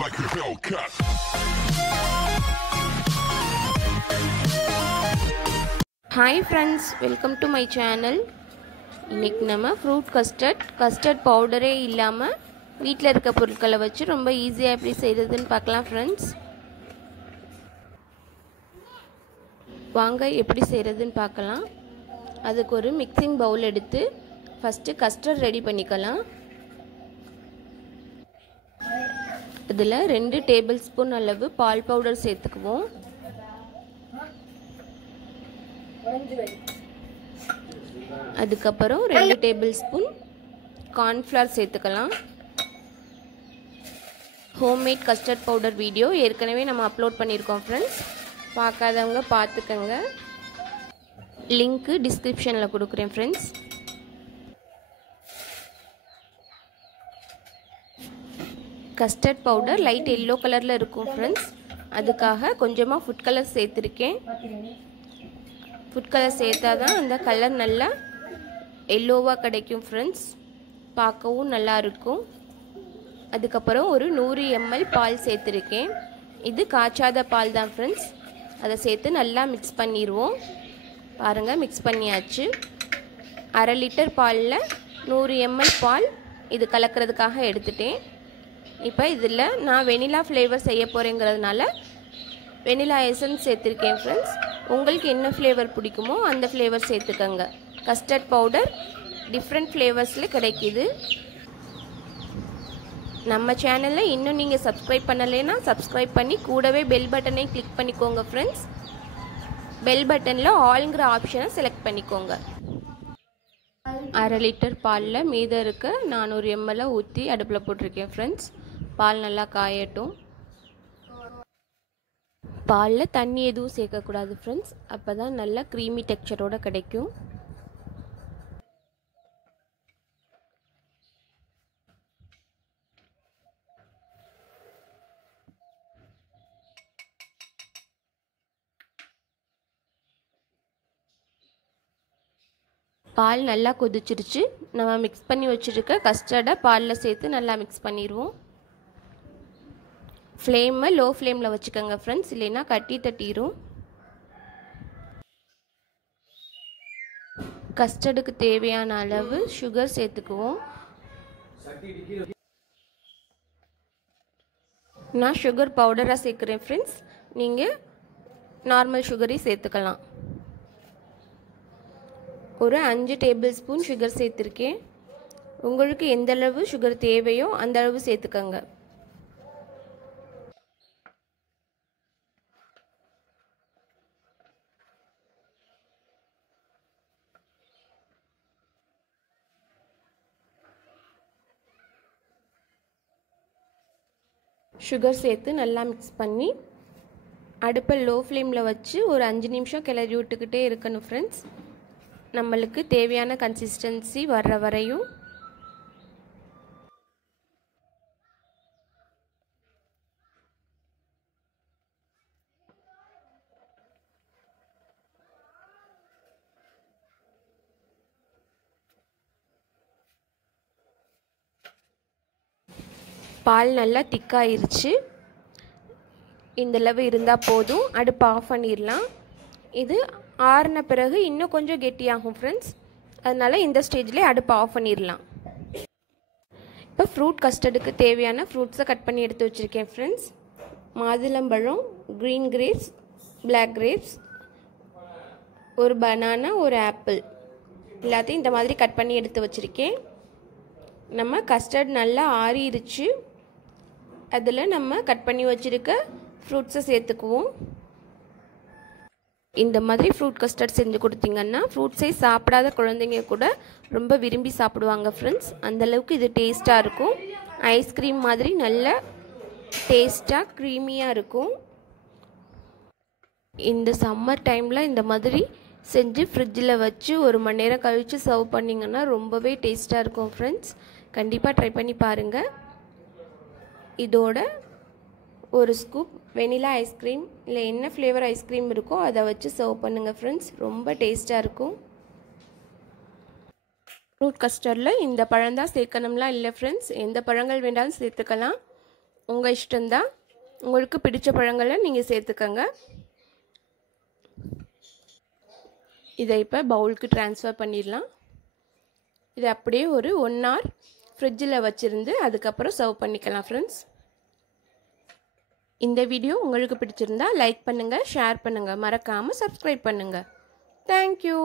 like a Hellcat. Hi friends, welcome to my channel. இன்னைக்கு நம்ம fruit custard பவுடரே இல்லாம வீட்ல இருக்க பொருட்களை வச்சு ரொம்ப ஈஸியா எப்படி செய்யறதுன்னு பார்க்கலாம் फ्रेंड्स. வாங்க எப்படி செய்யறதுன்னு பார்க்கலாம். அதுக்கு ஒரு மிக்சிங் பவுல் எடுத்து ஃபர்ஸ்ட் கஸ்டர்ட் ரெடி பண்ணிக்கலாம். இதில் 2 டேபிள் ஸ்பூன் அளவு பால் பவுடர் சேர்த்துக்குவோம். அதுக்கப்புறம் 2 டேபிள் ஸ்பூன் கார்ன்ஃப்ளவர் சேர்த்துக்கலாம். ஹோம்மேட் கஸ்டர்ட் பவுடர் வீடியோ ஏற்கனவே நம்ம அப்லோட் பண்ணியிருக்கோம் ஃப்ரெண்ட்ஸ். பார்க்காதவங்க பார்த்துக்கங்க. லிங்க்கு டிஸ்கிரிப்ஷனில் கொடுக்குறேன் friends. Custard powder light yellow கலரில் இருக்கும் ஃப்ரெண்ட்ஸ். அதுக்காக கொஞ்சமாக ஃபுட் கலர் சேர்த்துருக்கேன். ஃபுட் கலர் சேர்த்தா தான் அந்த கலர் நல்லா எல்லோவாக கிடைக்கும் ஃப்ரெண்ட்ஸ். பார்க்கவும் நல்லா இருக்கும். அதுக்கப்புறம் ஒரு 100 ml பால் சேர்த்துருக்கேன். இது காய்ச்சாத பால் தான் ஃப்ரெண்ட்ஸ். அதை சேர்த்து நல்லா மிக்ஸ் பண்ணிடுவோம். பாருங்கள், மிக்ஸ் பண்ணியாச்சு. 1/2 லிட்டர் பாலில் 100 ml பால் இது கலக்கிறதுக்காக எடுத்துட்டேன். இப்போ இதில் நான் வெனிலா ஃப்ளேவர் செய்ய போகிறேங்கிறதுனால வெனிலா எசன்ஸ் சேர்த்துருக்கேன் ஃப்ரெண்ட்ஸ். உங்களுக்கு என்ன ஃப்ளேவர் பிடிக்குமோ அந்த ஃப்ளேவர் சேர்த்துக்கங்க. கஸ்டர்ட் பவுடர் டிஃப்ரெண்ட் ஃப்ளேவர்ஸில் கிடைக்கிது. நம்ம சேனலில் இன்னும் நீங்கள் சப்ஸ்கிரைப் பண்ணலைன்னா சப்ஸ்கிரைப் பண்ணி கூடவே பெல் பட்டனை கிளிக் பண்ணிக்கோங்க ஃப்ரெண்ட்ஸ். பெல் பட்டனில் ஆல்ங்கிற ஆப்ஷனை செலக்ட் பண்ணிக்கோங்க. 1/2 லிட்டர் பாலில் மீதம் இருக்க 400 ml ஊற்றி அடுப்பில் போட்டிருக்கேன் ஃப்ரெண்ட்ஸ். பால் நல்லா காயட்டும். பாலில் தண்ணி எதுவும் சேர்க்கக்கூடாது ஃப்ரெண்ட்ஸ். அப்போ தான் நல்லா க்ரீமி டெக்ஸ்சரோடு கிடைக்கும். பால் நல்லா கொதிச்சிருச்சு. நம்ம மிக்ஸ் பண்ணி வச்சுருக்க கஸ்டர்டை பாலில் சேர்த்து நல்லா மிக்ஸ் பண்ணிடுவோம். ஃப்ளேமை லோ ஃப்ளேமில் வச்சுக்கோங்க ஃப்ரெண்ட்ஸ், இல்லைன்னா கட்டி தட்டிடும். கஸ்டர்டுக்கு தேவையான அளவு சுகர் சேர்த்துக்குவோம். நான் சுகர் பவுடராக சேர்க்குறேன் ஃப்ரெண்ட்ஸ். நீங்கள் நார்மல் சுகரை சேர்த்துக்கலாம். ஒரு 5 டேபிள் ஸ்பூன் சுகர் சேர்த்துருக்கேன். உங்களுக்கு எந்த அளவு சுகர் தேவையோ அந்த அளவு சேர்த்துக்கோங்க. சுகர் சேர்த்து நல்லா மிக்ஸ் பண்ணி அடுப்பை லோ ஃப்ளேமில் வச்சு ஒரு 5 நிமிஷம் கிளறி விட்டுக்கிட்டே இருக்கணும் ஃப்ரெண்ட்ஸ். நம்மளுக்கு தேவையான கன்சிஸ்டன்சி வர்ற வரையும். பால் நல்லா திக்காயிருச்சு. இந்தளவு இருந்தால் போதும். அடுப்பு ஆஃப் பண்ணிடலாம். இது ஆறின பிறகு இன்னும் கொஞ்சம் கெட்டியாகும் ஃப்ரெண்ட்ஸ். அதனால் இந்த ஸ்டேஜ்லேயே அடுப்பு ஆஃப் பண்ணிடலாம். இப்போ ஃப்ரூட் கஸ்டர்டுக்கு தேவையான ஃப்ரூட்ஸை கட் பண்ணி எடுத்து வச்சுருக்கேன் ஃப்ரெண்ட்ஸ். மாதுளம்பழம், க்ரீன் கிரேப்ஸ், பிளாக் கிரேப்ஸ், ஒரு பனானா, ஒரு ஆப்பிள், எல்லாத்தையும் இந்த மாதிரி கட் பண்ணி எடுத்து வச்சுருக்கேன். நம்ம கஸ்டர்ட் நல்லா ஆறிடுச்சு. அதில் நம்ம கட் பண்ணி வச்சுருக்க ஃப்ரூட்ஸை சேர்த்துக்குவோம். இந்த மாதிரி ஃப்ரூட் கஸ்டர்ட் செஞ்சு கொடுத்தீங்கன்னா ஃப்ரூட்ஸை சாப்பிடாத குழந்தைங்க கூட ரொம்ப விரும்பி சாப்பிடுவாங்க ஃப்ரெண்ட்ஸ். அந்தளவுக்கு இது டேஸ்ட்டாக இருக்கும். ஐஸ்கிரீம் மாதிரி நல்ல டேஸ்ட்டாக க்ரீமியாக இருக்கும். இந்த சம்மர் டைமில் இந்த மாதிரி செஞ்சு ஃப்ரிட்ஜில் வச்சு 1 மணி நேரம் கழித்து சர்வ் பண்ணிங்கன்னா ரொம்பவே டேஸ்ட்டாக இருக்கும் ஃப்ரெண்ட்ஸ். கண்டிப்பாக ட்ரை பண்ணி பாருங்கள். இதோட ஒரு ஸ்கூப் வெனிலா ஐஸ்கிரீம் இல்லை என்ன ஃப்ளேவர் ஐஸ்கிரீம் இருக்கோ அதை வச்சு சர்வ் பண்ணுங்கள் ஃப்ரெண்ட்ஸ். ரொம்ப டேஸ்ட்டாக இருக்கும். ஃப்ரூட் கஸ்டர்டில் இந்த பழம் தான் சேர்க்கணும்லாம் இல்லை ஃப்ரெண்ட்ஸ். எந்த பழங்கள் வேண்டாலும் சேர்த்துக்கலாம். உங்கள் இஷ்டம்தான். உங்களுக்கு பிடிச்ச பழங்களை நீங்கள் சேர்த்துக்கங்க. இதை இப்போ பவுலுக்கு ட்ரான்ஸ்ஃபர் பண்ணிடலாம். இதை அப்படியே ஒரு 1 hour ஃப்ரிட்ஜில் வச்சுருந்து அதுக்கப்புறம் சர்வ் பண்ணிக்கலாம் ஃப்ரெண்ட்ஸ். இந்த வீடியோ உங்களுக்கு பிடிச்சிருந்தா லைக் பண்ணுங்கள், ஷேர் பண்ணுங்கள், மறக்காமல் சப்ஸ்கிரைப் பண்ணுங்கள். தேங்க்யூ.